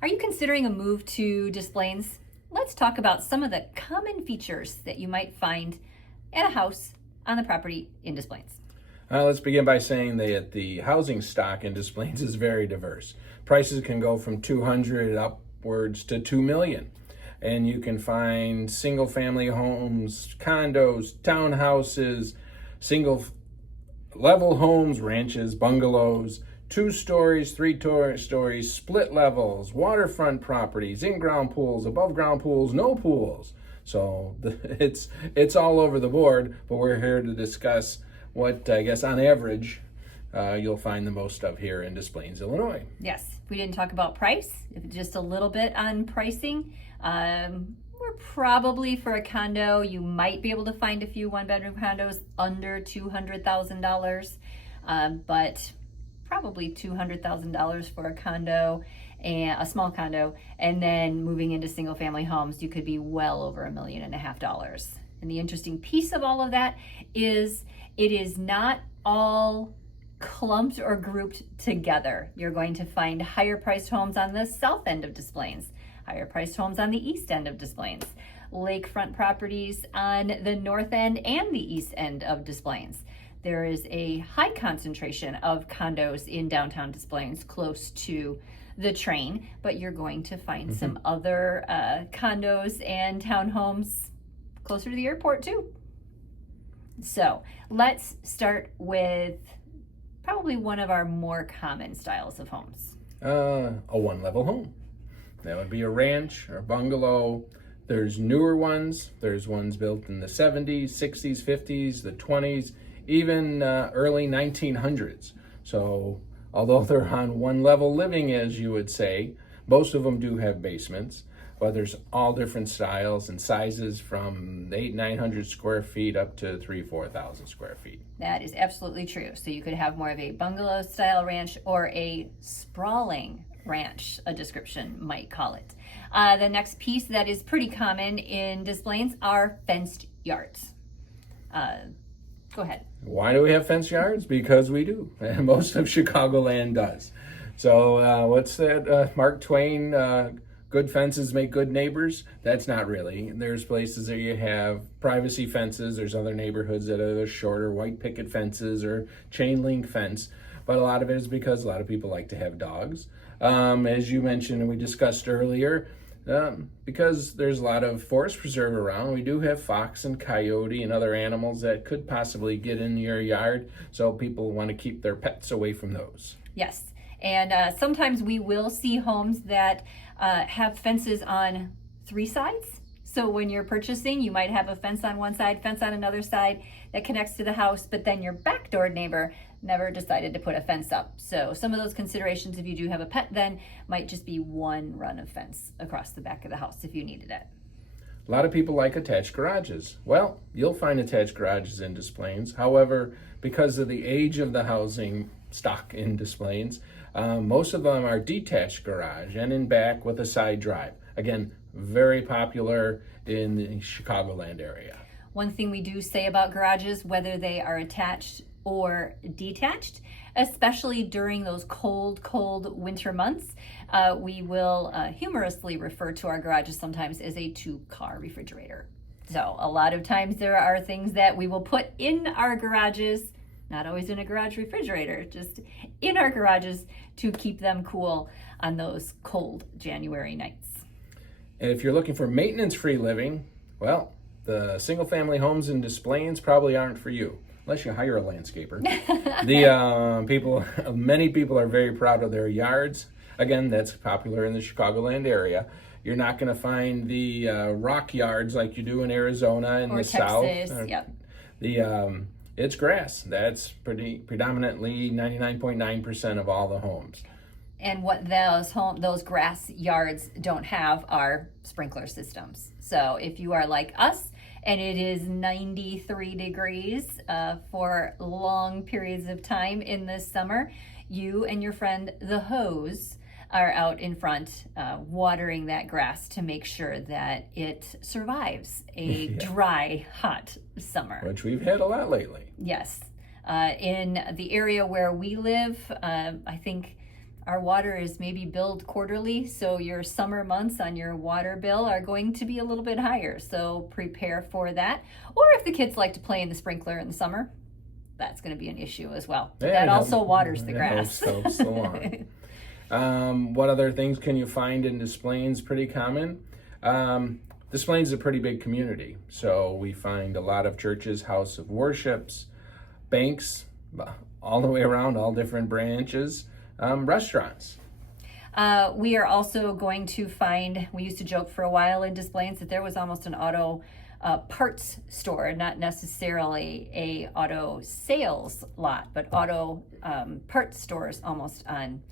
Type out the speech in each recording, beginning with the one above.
Are you considering a move to Des Plaines? Let's talk about some of the common features that you might find at a house on the property in Des Plaines. Let's begin by saying that the housing stock in Des Plaines is very diverse. Prices can go from 200 upwards to 2 million. And you can find single family homes, condos, townhouses, single level homes, ranches, bungalows, 2 stories, 3 stories, split levels, waterfront properties, in-ground pools, above-ground pools, no pools. So it's all over the board, but we're here to discuss what, I guess, on average, you'll find the most of here in Des Plaines, Illinois. Yes, we didn't talk about price, just a little bit on pricing. We're probably, for a condo, you might be able to find a few one-bedroom condos under $200,000, but probably $200,000 for a condo, and a small condo, and then moving into single-family homes, you could be well over $1.5 million. And the interesting piece of all of that is it is not all clumped or grouped together. You're going to find higher priced homes on the south end of Des Plaines, higher priced homes on the east end of Des Plaines, lakefront properties on the north end and the east end of Des Plaines. There is a high concentration of condos in downtown Des Plaines close to the train, but you're going to find some other condos and townhomes closer to the airport too. So let's start with probably one of our more common styles of homes. A one-level home. That would be a ranch or a bungalow. There's newer ones. There's ones built in the 70s, 60s, 50s, the 20s, even early 1900s. So although they're on one-level living, as you would say, most of them do have basements. But there's all different styles and sizes from 800-900 square feet up to 3,000-4,000 square feet. That is absolutely true. So you could have more of a bungalow style ranch or a sprawling ranch, a description might call it. The next piece that is pretty common in Des Plaines are fenced yards. Go ahead. Why do we have fenced yards? Because we do. And most of Chicagoland does. So what's that? Mark Twain, good fences make good neighbors. That's not really. There's places that you have privacy fences. There's other neighborhoods that are shorter white picket fences or chain link fence. But a lot of it is because a lot of people like to have dogs. As you mentioned and we discussed earlier, because there's a lot of forest preserve around, we do have fox and coyote and other animals that could possibly get in your yard. So people want to keep their pets away from those. Yes. And sometimes we will see homes that have fences on 3 sides. So when you're purchasing, you might have a fence on one side, fence on another side that connects to the house, but then your backdoor neighbor never decided to put a fence up. So some of those considerations, if you do have a pet, then might just be one run of fence across the back of the house if you needed it. A lot of people like attached garages. Well, you'll find attached garages in Des Plaines. However, because of the age of the housing stock in Des Plaines, most of them are detached garage and in back with a side drive. Again, very popular in the Chicagoland area. One thing we do say about garages, whether they are attached or detached, especially during those cold winter months, we will humorously refer to our garages sometimes as a 2-car refrigerator. So a lot of times there are things that we will put in our garages, not always in a garage refrigerator, just in our garages to keep them cool on those cold January nights. And if you're looking for maintenance-free living, well, the single-family homes in Des Plaines probably aren't for you, unless you hire a landscaper. Many people are very proud of their yards. Again, that's popular in the Chicagoland area. You're not going to find the rock yards like you do in Arizona and or the Texas, South. Yep. It's grass. That's predominantly 99.9% of all the homes. And what those grass yards don't have are sprinkler systems. So if you are like us and it is 93 degrees for long periods of time in the summer, you and your friend the hose are out in front watering that grass to make sure that it survives a dry, hot summer. Which we've had a lot lately. Yes. In the area where we live, I think our water is maybe billed quarterly, so your summer months on your water bill are going to be a little bit higher. So prepare for that. Or if the kids like to play in the sprinkler in the summer, that's going to be an issue as well. Yeah, That also waters the grass. Helps the lawn. What other things can you find in Des Plaines? Pretty common. Des Plaines is a pretty big community, so we find a lot of churches, house of worships, banks, all the way around, all different branches, restaurants. We are also going to find, we used to joke for a while in Des Plaines that there was almost an auto parts store, not necessarily a auto sales lot, but auto parts stores almost on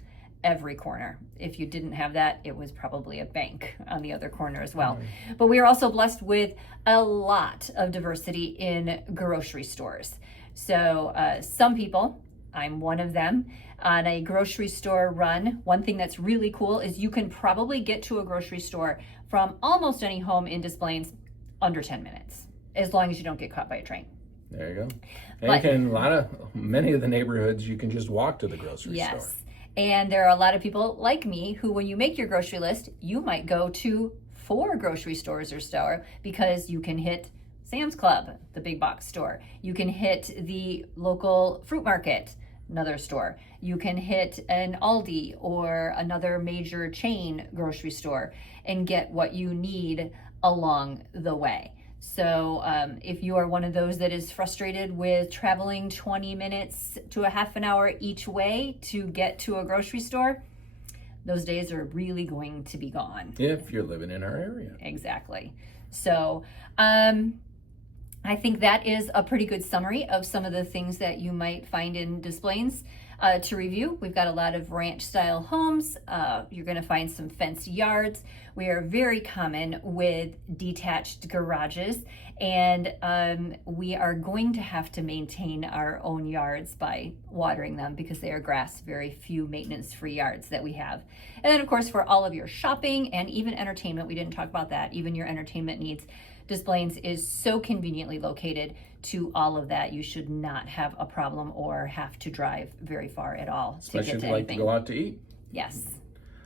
every corner. If you didn't have that, it was probably a bank on the other corner as well. Mm-hmm. But we are also blessed with a lot of diversity in grocery stores. So some people, I'm one of them, on a grocery store run, one thing that's really cool is you can probably get to a grocery store from almost any home in Des Plaines under 10 minutes, as long as you don't get caught by a train. There you go. And many of the neighborhoods, you can just walk to the grocery store. Yes. And there are a lot of people like me who, when you make your grocery list, you might go to 4 grocery stores or so, because you can hit Sam's Club, the big box store. You can hit the local fruit market, another store. You can hit an Aldi or another major chain grocery store and get what you need along the way. So if you are one of those that is frustrated with traveling 20 minutes to a half an hour each way to get to a grocery store, those days are really going to be gone. If you're living in our area. Exactly. So I think that is a pretty good summary of some of the things that you might find in Des Plaines. To review, we've got a lot of ranch style homes. You're going to find some fenced yards. We are very common with detached garages, and we are going to have to maintain our own yards by watering them because they are grass, very few maintenance free yards that we have. And then of course for all of your shopping and even entertainment, we didn't talk about that, even your entertainment needs, Des Plaines is so conveniently located to all of that. You should not have a problem or have to drive very far at all. Especially if you like to go out to eat. Yes.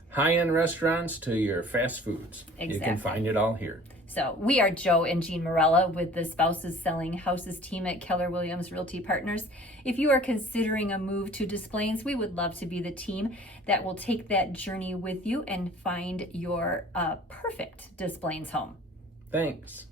High-end restaurants to your fast foods. Exactly. You can find it all here. So we are Joe and Jean Morella with the Spouses Selling Houses team at Keller Williams Realty Partners. If you are considering a move to Des Plaines, we would love to be the team that will take that journey with you and find your perfect Des Plaines home. Thanks.